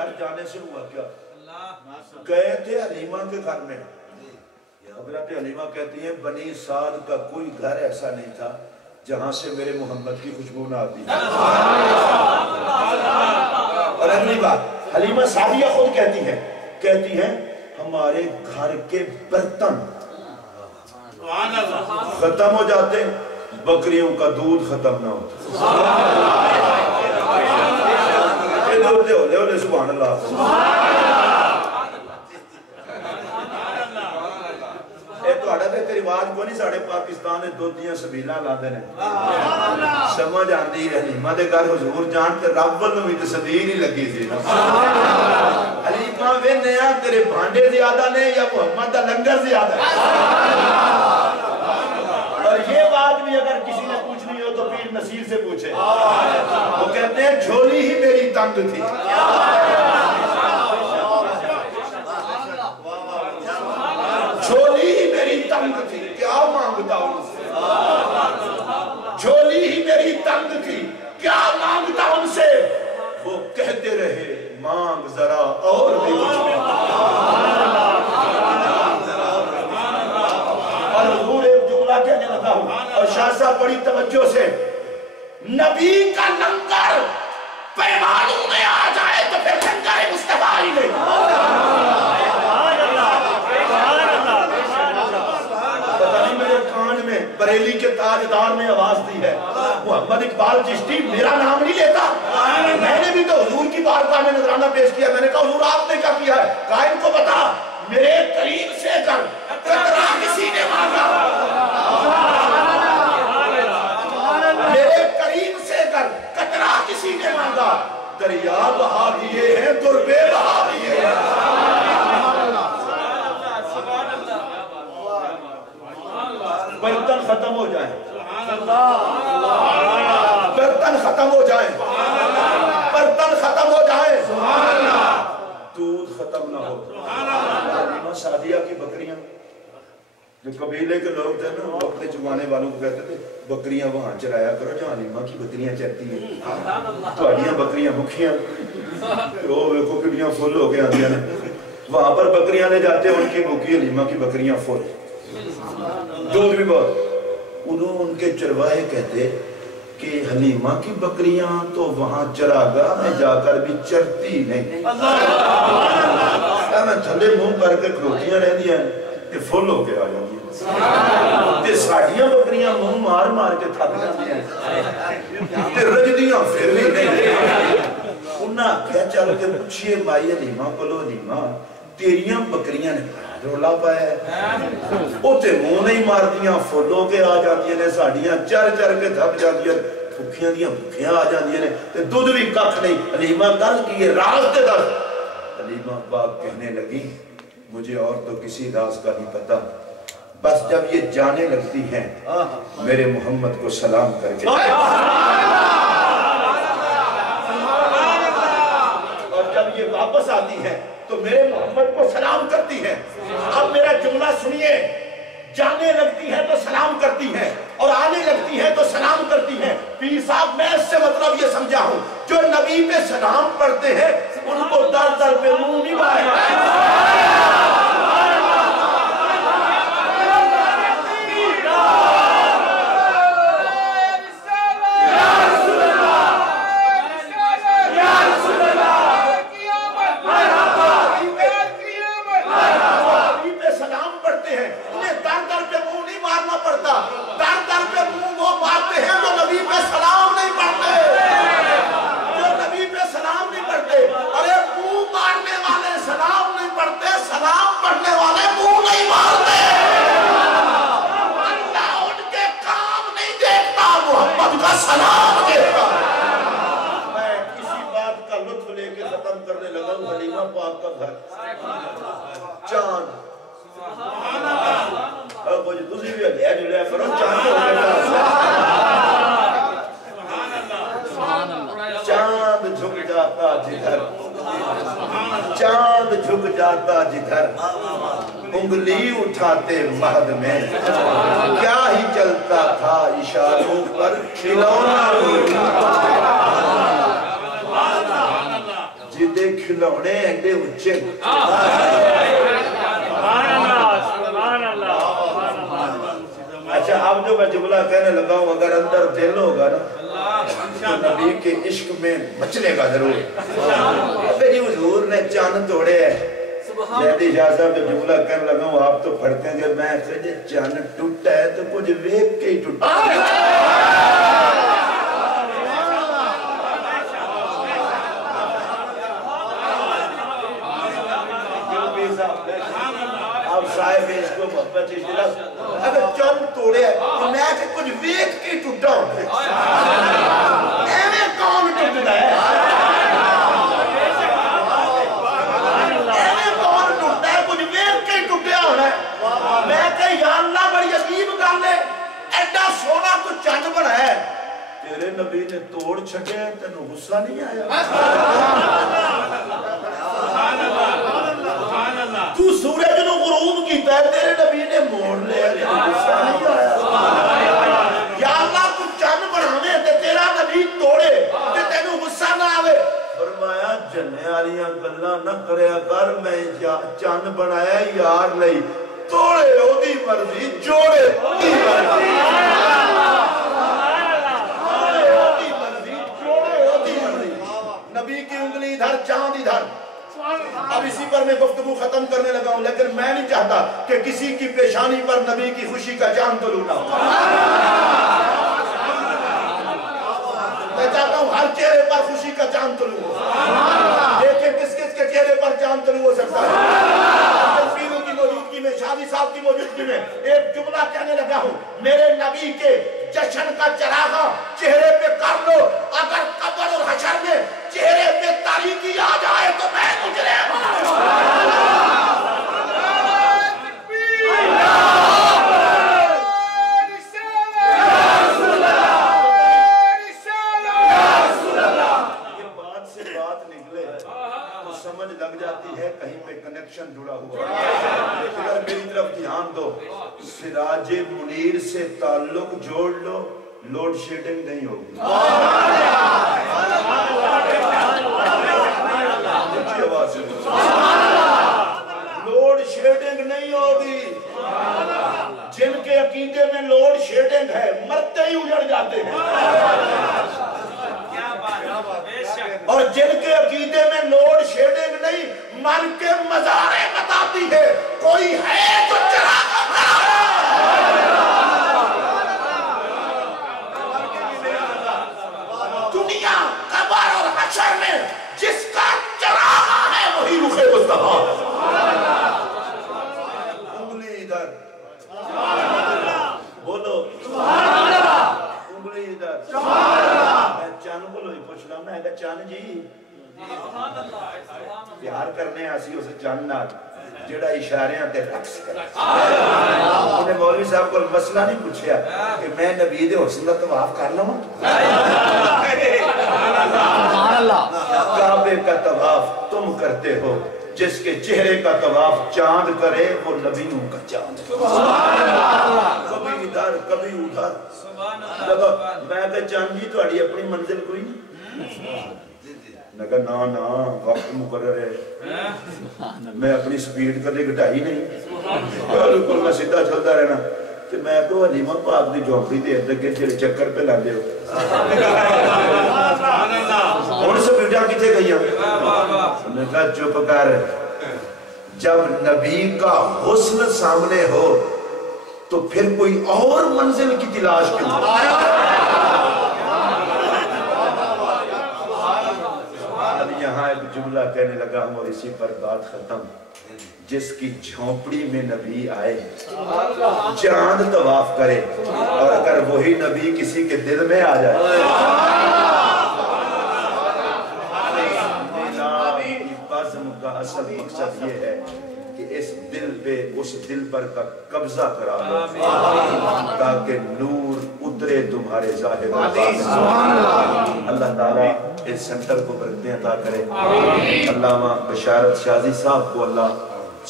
گھر جانے سے ہوا کیا؟ گئے تھے حلیمہ کے گھر میں. حضرت حلیمہ کہتی ہیں بنی سعد کا کوئی گھر ایسا نہیں تھا جہاں سے میرے محمد کی خوشبو نہ آتی. اور اگلی بات حلیمہ سعدیہ خود کہتی ہیں ہمارے گھر کے برتن ختم ہو جاتے بکریوں کا دودھ ختم نہ ہوتا. سبحان اللہ. رواج کو نہیں ساڑھے پاکستان دودھیاں سبیلہ لاندے نے سمجھ آندی حلیمہ دے گھر حضور جانتے رب والوں بھی تصدیر ہی لگی تھی. حلیمہ وے نیا تیرے بھانڈے زیادہ نے یا محمد دا لنگر زیادہ ہے. اور یہ بات بھی اگر کسی نے پوچھنی ہو تو پیر نصیر سے پوچھے. وہ کہتے ہیں جھولی ہی میری تنگ تھی جھولی ہی میری تنگ تھی کیا مانگتا ان سے. جھولی ہی میری تنگ تھی کیا مانگتا ان سے. وہ کہتے رہے مانگ ذرا اور بھی کچھ. اور حضور ایک جملہ کہنے لگا ہوں اور شاہ صاحب بڑی توجہ سے نبی کا لنگر پیمانوں میں آ جائے تو پھر لنگر مصطفیٰ ہی نہیں. بریلی کے تاجدار میں آواز دی ہے محمد اقبال چشتی میرا نام نہیں لیتا. میں نے بھی تو حضور کی بارگاہ میں نذرانہ پیش کیا. میں نے کہا حضور آپ نے کیا کیا ہے؟ کہا ان کو بتا میرے کریم سے کر قطرہ کسی نے مانگا. میرے کریم سے کر قطرہ کسی نے مانگا. دریا بہا دیے ہیں دربے بہا دیے ہیں. برتن ختم ہو جائیں برتن ختم ہو جائیں برتن ختم ہو جائیں دودھ ختم نہ ہو. حلیمہ سعدیہ کی بکریاں جو قبیلے کے لوگ تھے نا وہ اپنے چمانے والوں کو کہتے تھے بکریاں وہاں چرایا کرو جہاں حلیمہ کی بکریاں چرتی ہیں. تھوڑیاں بکریاں بھوکیاں وہ ویکھو کڈیاں فل ہو کے آندیاں نے. وہاں پر بکریاں لے جاتے ان کی بھوکی حلیمہ کی بکریاں فل دودھ بھی بہت. ان کے چرواہے کہتے کہ حلیمہ کی بکریاں تو وہاں چراگاہ میں جا کر بھی چرتی نہیں. میں تھلے منہ کر کے کھلوتیاں رہ دیا کہ فل ہو کے آ جاتی ہیں. تے ساڑیاں بکریاں منہ مار مار کے تھک جاتی ہیں تے رجدیاں پھر بھی نہیں. انہاں کہہ چل کے پوچھئے مائی حلیمہ کلو حلیمہ تیریاں بکریاں نے رولا پایا ہے وہ تے منہ نہیں مار دیاں فلوں کے آ جاتی ہیں ساڑیاں چر چر کے تھک جاتی ہیں بھوکیاں دیاں بھوکیاں آ جاتی ہیں تے دودھ بھی ککھ نہیں. حلیمہ کل کی یہ راز تے دس. حلیمہ پاک کہنے لگی مجھے اور تو کسی راز کا نہیں پتا بس جب یہ جانے لگتی ہیں میرے محمد کو سلام کر کے اور جب یہ واپس آتی ہے تو میرے محمد کو سلام کرتی ہے. اب میرا جملہ سنیے جانے لگتی ہے تو سلام کرتی ہے اور آنے لگتی ہے تو سلام کرتی ہے. پیر صاحب میں اس سے مطلب یہ سمجھا ہوں جو نبی پہ سلام پڑھتے ہیں ان کو در در پہ منہ نہیں بائے. چاند جھک جاتا جدھر انگلی اٹھاتے مہد میں کیا ہی چلتا تھا اشاروں پر کھلونا دے کھلونے ایڈے اچھے اچھا اب جو میں جملہ کہنے لگا ہوں اگر اندر دل ہوگا نا تو نبی کے عشق میں بچنے کا ضرور میری حضور نے چاند توڑے ہے جیدی شاہ صاحب جو جملہ کہنے لگا ہوں آپ تو پڑھتے ہیں کہ میں کہتے چاند ٹوٹا ہے تو کچھ ویک کے ہی ٹوٹا اب صاحب اس کو محبت اشتراک اگر چاند توڑے ہے تو میں کہ کچھ ویک کے ٹوٹا ہوں ایمیں کون ٹوٹتا ہے ایمیں کون ٹوٹتا ہے کچھ ویک کے ٹوٹیا ہونا ہے میں کہ یا اللہ بڑی عجیب گل ہے ایڈا سونا کچھ چاند بنا ہے تیرے نبی نے توڑ چھٹے ہیں تینوں غصہ نہیں آیا تو سورج نو غروب کیتا ہے تیرے نبی نے موڑ لے غصہ نہیں آیا یا اللہ تو چاند بناوے تے تیرا نبی توڑے تے تینوں غصہ نہ آوے فرمایا جننے والیاں گلاں نہ کریا کر میں چاند بنایا یار لئی توڑے اودی مرضی جوڑے اودی مرضی نبی کی انگلی ادھر چاند ادھر اب اسی پر میں گفتگو ختم کرنے لگا ہوں لیکن میں نہیں چاہتا کہ کسی کی پیشانی پر نبی کی خوشی کا چاند طلوع نہ ہو میں چاہتا ہوں ہر چہرے پر خوشی کا چاند طلوع ہو دیکھیں کس کس کے چہرے پر چاند طلوع ہو سکتا ہے تصویروں کی موجودگی میں شادی صاحب کی موجودگی میں ایک جملہ کہنے لگا ہوں میرے نبی کے جشن کا چراغا چہرے پہ کر لو اگر قبر اور حشر میں چہرے پہ تاریکی آ جائے تو میں گزرے یہ بات سے بات نکلے تو سمجھ لگ جاتی ہے کہیں پہ کنیکشن جڑا ہوا اگر میری طرف دھیان دو سراج منیر سے تعلق جوڑ لو لوڈ شیڈنگ نہیں ہوگی لوڈ شیڈنگ نہیں ہوگی جن کے عقیدے میں لوڈ شیڈنگ ہے مرتے ہی اجڑ جاتے ہیں اور جن کے عقیدے میں لوڈ شیڈنگ نہیں من کے مزارے بتاتی ہے کوئی ہے جو چراغ دنیا قبر اور حشر میں جس کا چراغ ہے وہی رخ مصطفیٰ انگلی ادھر بولو انگلی ادھر میں چاند کو لوئی پوچھ رہا ہوں میں کہا چاند جی پیار کرنے آسی اسے جاننا جڑا اشاریاں تے رقص کرے انہیں مولوی صاحب کو مسئلہ نہیں پوچھیا کہ میں نبی دے حسن کا طواف کر لوں کعبے کا طواف تم کرتے ہو جس کے چہرے کا طواف چاند کرے وہ نبیوں کا چاند کبھی ادھر کبھی ادھر میں کہ چاند جی تہاڈی اپنی منزل کوئی نہیں میں کہا نا وقت مقرر ہے میں اپنی سپیڈ کدے گھٹائی نہیں بالکل میں سیدھا چلتا رہنا کہ میں تو حلیمہ پاک دی جھونپڑی دے ارد گرد جڑے چکر پہ لاندے ہو ہن سپیڈاں کتے گئیاں میں کہا چپ کر جب نبی کا حسن سامنے ہو تو پھر کوئی اور منزل کی تلاش کیوں یہاں ایک جملہ کہنے لگا ہوں اور اسی پر بات ختم جس کی جھونپڑی میں نبی آئے چاند طواف کرے اور اگر وہی نبی کسی کے دل میں آ جائے بازم کا اصل مقصد یہ ہے کہ اس دل پہ اس دل پر کا قبضہ کرا دو تاکہ نور اترے تمہارے ظاہر اللہ تعالیٰ اس سنٹر کو برکتیں عطا کرے علامہ بشارت شازی صاحب کو اللہ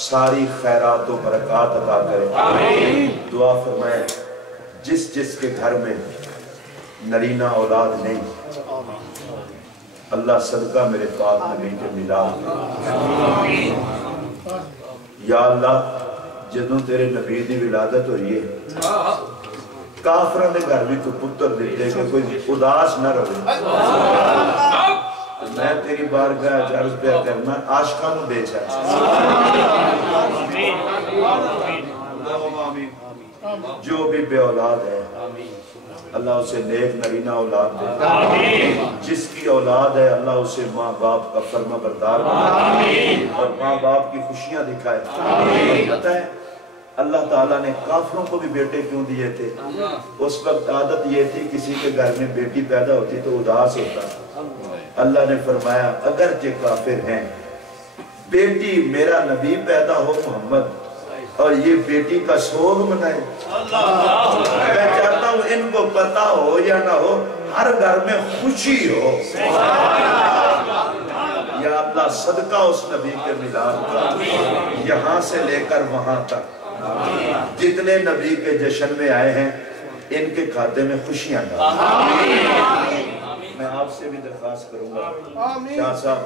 ساری خیرات و برکات عطا کرے دعا فرمائے جس جس کے گھر میں نرینہ اولاد نہیں اللہ صدقہ میرے پاک نبی کے میلاد دے۔ یا اللہ جدوں تیرے نبی دی ولادت ہوئی ہے کافران دے گھر بھی تو پتر دیتے کہ کوئی اداس نہ رہے، میں تیری بارگاہ عرض پہ کرنا عاشقاں نو دے چاہتا جو بھی بے اولاد ہے اللہ اسے نیک نرینہ اولاد دے، جس کی اولاد ہے اللہ اسے ماں باپ کا فرما بردار بنائے اور ماں باپ کی خوشیاں دکھائے۔ پتہ ہے اللہ تعالیٰ نے کافروں کو بھی بیٹے کیوں دیے تھے؟ اس وقت عادت یہ تھی کسی کے گھر میں بیٹی پیدا ہوتی تو اداس ہوتا، اللہ نے فرمایا اگرچہ کافر ہیں بیٹی میرا نبی پیدا ہو محمد اور یہ بیٹی کا سوگ منائے، میں چاہتا ہوں ان کو پتا ہو یا نہ ہو ہر گھر میں خوشی ہو۔ یا اللہ صدقہ اس نبی کے میلاد کا یہاں سے لے کر وہاں تک جتنے نبی کے جشن میں آئے ہیں ان کے کھاتے میں خوشیاں ڈالیں۔ میں آپ سے بھی درخواست کروں گا شاہ صاحب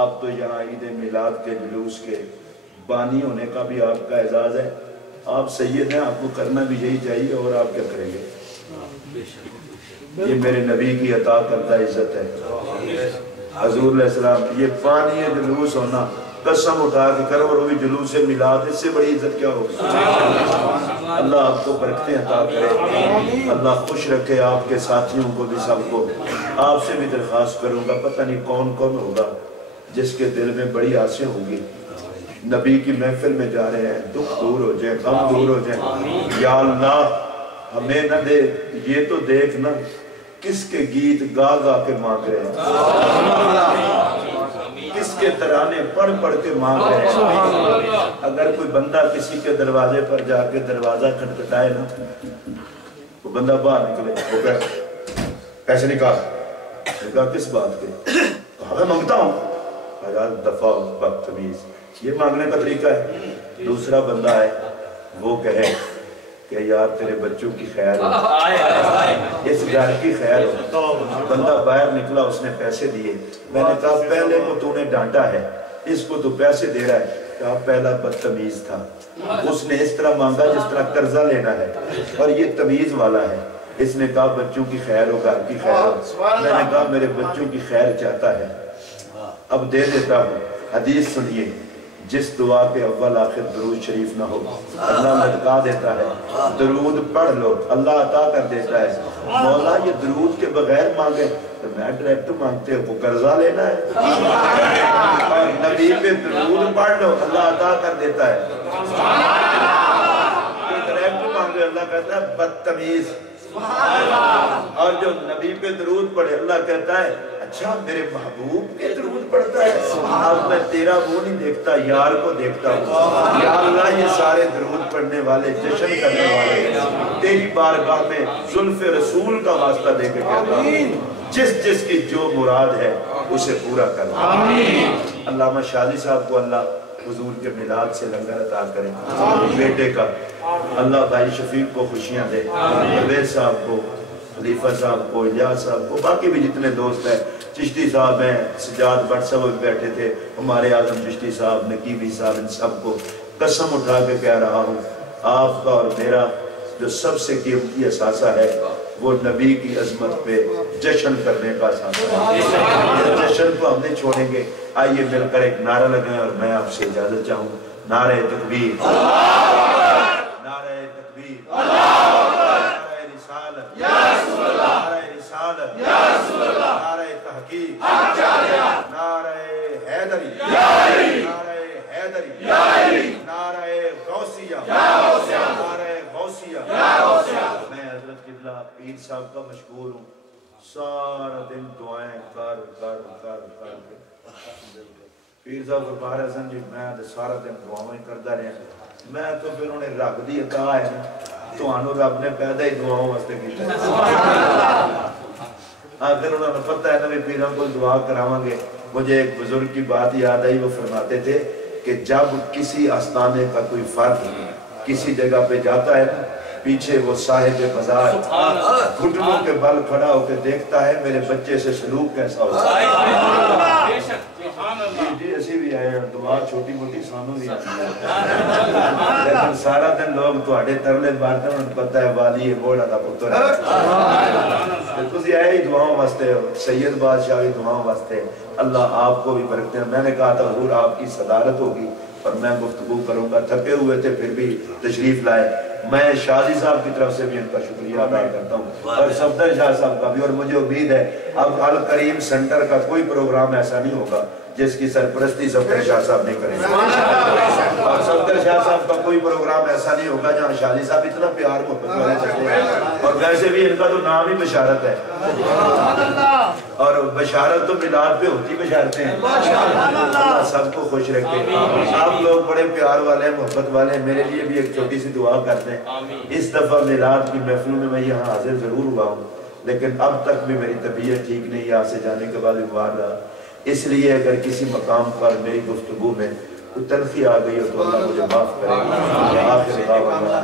آپ تو یہاں عید میلاد کے جلوس کے بانی ہونے کا بھی آپ کا اعزاز ہے، آپ سید ہیں آپ کو کرنا بھی یہی چاہیے اور آپ کیا کریں گے؟ یہ میرے نبی کی عطا کردہ عزت ہے حضور علیہ السلام، یہ بانی جلوس ہونا قسم اٹھا کے کرو اور وہ بھی جلوس میلاد، اس سے بڑی عزت کیا ہوگی؟ اللہ آپ کو برکتیں عطا کرے، اللہ خوش رکھے آپ کے ساتھیوں کو بھی سب کو۔ آپ سے بھی درخواست کروں گا پتہ نہیں کون کون ہوگا جس کے دل میں بڑی آسیں ہوگی نبی کی محفل میں جا رہے ہیں، دکھ دور ہو جائے غم دور ہو جائے، یا اللہ ہمیں نہ دے یہ تو دیکھنا کس کے گیت گا گا کے مانگ رہے ہیں، کس کے ترانے پڑھ پڑھ کے مانگ رہے ہیں۔ اگر کوئی بندہ کسی کے دروازے پر جا کے دروازہ کھٹکھٹائے نا وہ بندہ باہر نکلے وہ کہے پیسے نکال، کہا کس بات کے؟ کہا میں مانگتا ہوں، کہا دفعہ بدتمیز، یہ مانگنے کا طریقہ ہے۔ دوسرا بندہ ہے وہ کہے کہ یار تیرے بچوں کی خیر ہو، اس گھر کی خیر ہو، بندہ باہر نکلا اس نے پیسے دیے، میں نے کہا پہلے کو تو نے ڈانٹا ہے اس کو تو پیسے دے رہا ہے، کہا پہلا بدتمیز تھا، اس نے اس طرح مانگا جس طرح قرضہ لینا ہے اور یہ تمیز والا ہے، اس نے کہا بچوں کی خیر ہو گھر کی خیر ہو، میں نے کہا میرے بچوں کی خیر چاہتا ہے اب دے دیتا ہوں۔ حدیث سنیے جس دعا کے اول آخر درود شریف نہ ہو اللہ لٹکا دیتا ہے، درود پڑھ لو اللہ عطا کر دیتا ہے۔ مولا یہ درود کے بغیر مانگے تو میں ڈائریکٹ مانگتے ہو قرضہ لینا ہے، اور نبی پہ درود پڑھ لو اللہ عطا کر دیتا ہے، ڈائریکٹ مانگے اللہ کہتا ہے بدتمیز، اور جو نبی پہ درود پڑھے اللہ کہتا ہے اچھا میرے محبوب کے درود پڑھتا ہے، اب میں تیرا وہ نہیں دیکھتا یار کو دیکھتا ہوں۔ یا اللہ یہ سارے درود پڑھنے والے جشن کرنے والے تیری بارگاہ میں زلف رسول کا واسطہ دے کے کہتا ہوں جس جس کی جو مراد ہے اسے پورا کرنا۔ علامہ شاذلی صاحب کو اللہ حضور کے میلاد سے لنگر عطا کرے، بیٹے کا اللہ بھائی شفیق کو خوشیاں دے، عبید صاحب کو، خلیفہ صاحب کو، الیاس صاحب کو، باقی بھی جتنے دوست ہیں، چشتی صاحب ہیں، سجاد بٹ صاحب بیٹھے تھے، ہمارے اعظم چشتی صاحب، نقیبی صاحب، ان سب کو قسم اٹھا کے کہہ رہا ہوں آپ کا اور میرا جو سب سے قیمتی اثاثہ ہے وہ نبی کی عظمت پہ جشن کرنے کا اثاثہ ہے۔ جشن کو ہم نہیں چھوڑیں گے، آئیے مل کر ایک نعرہ لگائیں اور میں آپ سے اجازت چاہوں، نعرہ تکبیر، نعرہ تکبیر، نعرہ رسالت، نعرہ رسالت، نعرہ تحقیق، نعرہ حیدری، نعرہ حیدری، نعرہ غوثیہ، نعرہ غوثیہ۔ میں حضرت قبلہ پیر صاحب کا مشغول ہوں، سارا دن دعائیں کر کر کر کر پیر صاحب کو باہر حسن جی میں سارا دن دعائیں کرتا رہے ہیں، میں تو پھر انہیں رب دی عطا ہے تو انہوں رب نے پیدا ہی دعاؤں واسطے کیتا ہے۔ آخر انہوں نے پتہ ہے نبی پیروں کو دعا کراؤں گے۔ مجھے ایک بزرگ کی بات یاد آئی، وہ فرماتے تھے کہ جب کسی آستانے کا کوئی فرد کسی جگہ پہ جاتا ہے پیچھے وہ صاحب بازار گھٹنوں کے بل کھڑا ہو کے دیکھتا ہے میرے بچے سے سلوک کیسا ہوتا ہے۔ جی اسی بھی آئے ہیں، دعا چھوٹی موٹی سانوں بھی آتی ہے، لیکن سارا دن لوگ تو اڑے ترلے بارتے ہیں، انہوں پتہ ہے والی ہے بوڑا دا پتر ہے۔ تسی آئے ہی دعاؤں واسطے ہو، سید بادشاہ بھی دعاؤں واسطے، اللہ آپ کو بھی برکتے ہیں۔ میں نے کہا تھا حضور آپ کی صدارت ہوگی اور میں گفتگو کروں گا، تھکے ہوئے تھے پھر بھی تشریف لائے۔ میں شاذی صاحب کی طرف سے بھی ان کا شکریہ ادا کرتا ہوں اور صفدر شاہ صاحب کا بھی، اور مجھے امید ہے اب الکریم سینٹر کا کوئی پروگرام ایسا نہیں ہوگا جس کی سرپرستی صفدر شاہ صاحب نہیں کریں گے، اور صفدر شاہ صاحب کا کوئی پروگرام ایسا نہیں ہوگا جہاں شاذی صاحب اتنا پیار محبت والے چلتے ہیں۔ اور ویسے بھی ان کا تو نام ہی بشارت ہے، اور بشارت تو میلاد پہ ہوتی بشارتیں ہیں۔ اللہ سب کو خوش رکھے۔ آپ لوگ بڑے پیار والے محبت والے، میرے لیے بھی ایک چھوٹی سی دعا کر دیں۔ اس دفعہ میلاد کی محفلوں میں میں یہاں حاضر ضرور ہوا ہوں، لیکن اب تک بھی میری طبیعت ٹھیک نہیں، یہاں سے جانے کے بعد بیمار رہا، اس لیے اگر کسی مقام پر میری گفتگو میں کوئی تلخی آ گئی ہو تو اللہ مجھے معاف کرے گا۔ آخر دعوانا